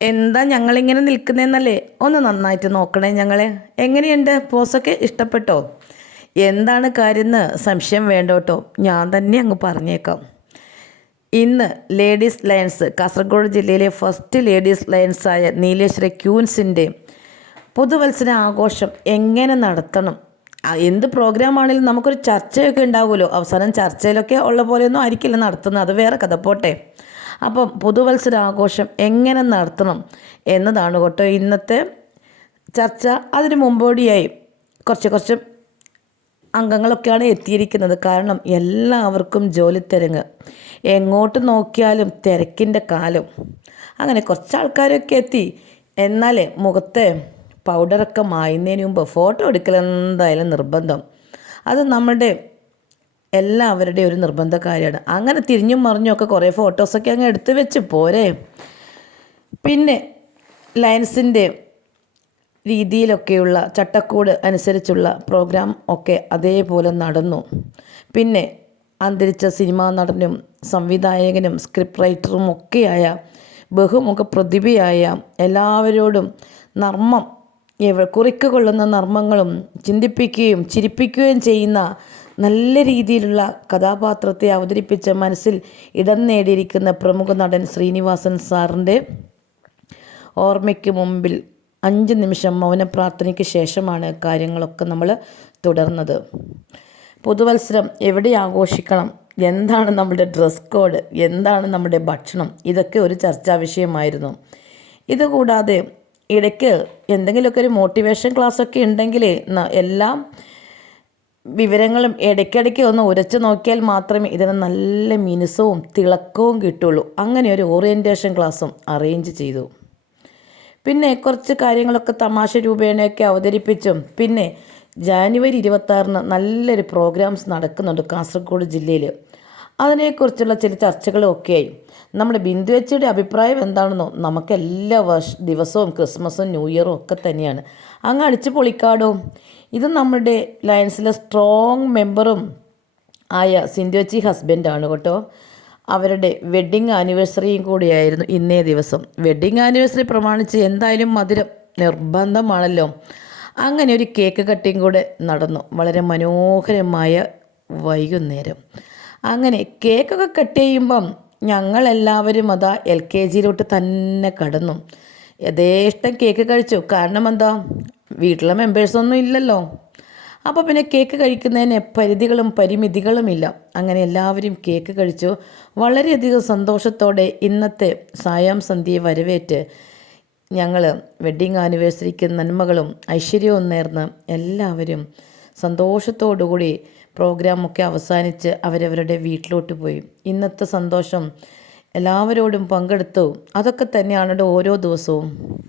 എന്താ ഞങ്ങളിങ്ങനെ നിൽക്കുന്നതെന്നല്ലേ ഒന്ന് നന്നായിട്ട് നോക്കണേ ഞങ്ങളെ. എങ്ങനെയുണ്ട്? പോസൊക്കെ ഇഷ്ടപ്പെട്ടോ? എന്താണ് കാര്യമെന്ന് സംശയം വേണ്ട കേട്ടോ ഞാൻ തന്നെ അങ്ങ് പറഞ്ഞേക്കാം. ഇന്ന് ലേഡീസ് ലയൻസ് കാസർഗോഡ് ജില്ലയിലെ ഫസ്റ്റ് ലേഡീസ് ലയൻസായ നീലേശ്വര ക്യൂൻസിന്റെ പുതുവത്സര ആഘോഷം എങ്ങനെ നടത്തണം? എന്ത് പ്രോഗ്രാം ആണെങ്കിലും നമുക്കൊരു ചർച്ചയൊക്കെ ഉണ്ടാവുമല്ലോ. അവസാനം ചർച്ചയിലൊക്കെ ഉള്ള പോലെയൊന്നും ആയിരിക്കില്ല നടത്തുന്നത്. അത് വേറെ കഥ. പോട്ടെ. അപ്പം പുതുവത്സര ആഘോഷം എങ്ങനെ നടത്തണം എന്നതാണ് കേട്ടോ ഇന്നത്തെ ചർച്ച. അതിന് മുമ്പോടിയായി കുറച്ച് കുറച്ച് അംഗങ്ങളൊക്കെയാണ് എത്തിയിരിക്കുന്നത്. കാരണം എല്ലാവർക്കും ജോലി തിരങ്ങ് എങ്ങോട്ട് നോക്കിയാലും തിരക്കിന്റെ കാലം. അങ്ങനെ കുറച്ച് ആൾക്കാരൊക്കെ എത്തി. എന്നാൽ മുഖത്തെ പൗഡറൊക്കെ മായുന്നതിന് മുമ്പ് ഫോട്ടോ എടുക്കൽ എന്തായാലും നിർബന്ധം. അത് നമ്മുടെ എല്ലാവരുടെയും ഒരു നിർബന്ധ കാര്യമാണ് അങ്ങനെ തിരിഞ്ഞും മറിഞ്ഞും ഒക്കെ കുറേ ഫോട്ടോസൊക്കെ അങ്ങ് എടുത്തു വെച്ച് പോരെ. പിന്നെ ലയൻസിന്റെ രീതിയിലൊക്കെയുള്ള ചട്ടക്കൂട് അനുസരിച്ചുള്ള പ്രോഗ്രാം ഒക്കെ അതേപോലെ നടന്നു. പിന്നെ അന്തരിച്ച സിനിമാ നടനും സംവിധായകനും സ്ക്രിപ്റ്റ് റൈറ്ററും ഒക്കെയായ ബഹുമുഖ പ്രതിഭയായ എല്ലാവരോടും നർമ്മം കുറിക്ക് കൊള്ളുന്ന നർമ്മങ്ങളും ചിന്തിപ്പിക്കുകയും ചിരിപ്പിക്കുകയും ചെയ്യുന്ന നല്ല രീതിയിലുള്ള കഥാപാത്രത്തെ അവതരിപ്പിച്ച മനസ്സിൽ ഇടം നേടിയിരിക്കുന്ന പ്രമുഖ നടൻ ശ്രീനിവാസൻ സാറിന്റെ ഓർമ്മയ്ക്ക് മുമ്പിൽ അഞ്ച് നിമിഷം മൗന പ്രാർത്ഥനയ്ക്ക് ശേഷമാണ് കാര്യങ്ങളൊക്കെ നമ്മൾ തുടർന്നത്. പുതുവത്സരം എവിടെ ആഘോഷിക്കണം? എന്താണ് നമ്മുടെ ഡ്രസ് കോഡ്? എന്താണ് നമ്മുടെ ഭക്ഷണം? ഇതൊക്കെ ഒരു ചർച്ചാ വിഷയമായിരുന്നു. ഇതുകൂടാതെ ഇടയ്ക്ക് എന്തെങ്കിലുമൊക്കെ ഒരു മോട്ടിവേഷൻ ക്ലാസ്സൊക്കെ ഉണ്ടെങ്കിൽ എല്ലാം വിവരങ്ങളും ഇടയ്ക്കിടയ്ക്ക് ഒന്ന് ഉരച്ചു നോക്കിയാൽ മാത്രമേ ഇതിന് നല്ല മിനുസവും തിളക്കവും കിട്ടുള്ളൂ. അങ്ങനെ ഒരു ഓറിയന്റേഷൻ ക്ലാസ്സും അറേഞ്ച് ചെയ്തു. പിന്നെ കുറച്ച് കാര്യങ്ങളൊക്കെ തമാശ രൂപേണയൊക്കെ അവതരിപ്പിച്ചും പിന്നെ ജാനുവരി ഇരുപത്താറിന് നല്ലൊരു പ്രോഗ്രാംസ് നടക്കുന്നുണ്ട് കാസർഗോഡ് ജില്ലയിൽ അതിനെക്കുറിച്ചുള്ള ചില ചർച്ചകളും ഒക്കെയായി. നമ്മുടെ ബിന്ദു വെച്ചിയുടെ അഭിപ്രായം എന്താണെന്നോ നമുക്ക് എല്ലാ വർഷ ദിവസവും ക്രിസ്മസും ന്യൂ ഇയറും ഒക്കെ തന്നെയാണ്. അങ്ങ് അടിച്ച് പൊളിക്കാടോ? ഇത് നമ്മുടെ ലയൻസിലെ സ്ട്രോങ് മെമ്പറും ആയ സിന്ധുവച്ചി ഹസ്ബൻഡാണ് കേട്ടോ. അവരുടെ വെഡ്ഡിങ് ആനിവേഴ്സറിയും കൂടിയായിരുന്നു ഇന്നേ ദിവസം. വെഡ്ഡിങ് ആനിവേഴ്സറി പ്രമാണിച്ച് എന്തായാലും മധുരം നിർബന്ധമാണല്ലോ. അങ്ങനെ ഒരു കേക്ക് കട്ടിങ് കൂടെ നടന്നു. വളരെ മനോഹരമായ വൈകുന്നേരം. അങ്ങനെ കേക്കൊക്കെ കട്ട് ചെയ്യുമ്പം ഞങ്ങളെല്ലാവരും അതാ എൽ കെ ജിയിലോട്ട് തന്നെ കടന്നു. യഥേഷ്ടം കേക്ക് കഴിച്ചു. കാരണം എന്താ? വീട്ടിലെ മെമ്പേഴ്സൊന്നും ഇല്ലല്ലോ. അപ്പോൾ പിന്നെ കേക്ക് കഴിക്കുന്നതിന് പരിധികളും പരിമിതികളും ഇല്ല. അങ്ങനെ എല്ലാവരും കേക്ക് കഴിച്ചു. വളരെയധികം സന്തോഷത്തോടെ ഇന്നത്തെ സായം സന്ധ്യയെ വരവേറ്റ് ഞങ്ങൾ വെഡ്ഡിങ് ആനിവേഴ്സറിക്ക് നന്മകളും ഐശ്വര്യവും നേർന്ന് എല്ലാവരും സന്തോഷത്തോടുകൂടി പ്രോഗ്രാമൊക്കെ അവസാനിച്ച് അവരവരുടെ വീട്ടിലോട്ട് പോയി. ഇന്നത്തെ സന്തോഷം എല്ലാവരോടും പങ്കെടുത്തു. അതൊക്കെ തന്നെയാണ് ഓരോ ദിവസവും.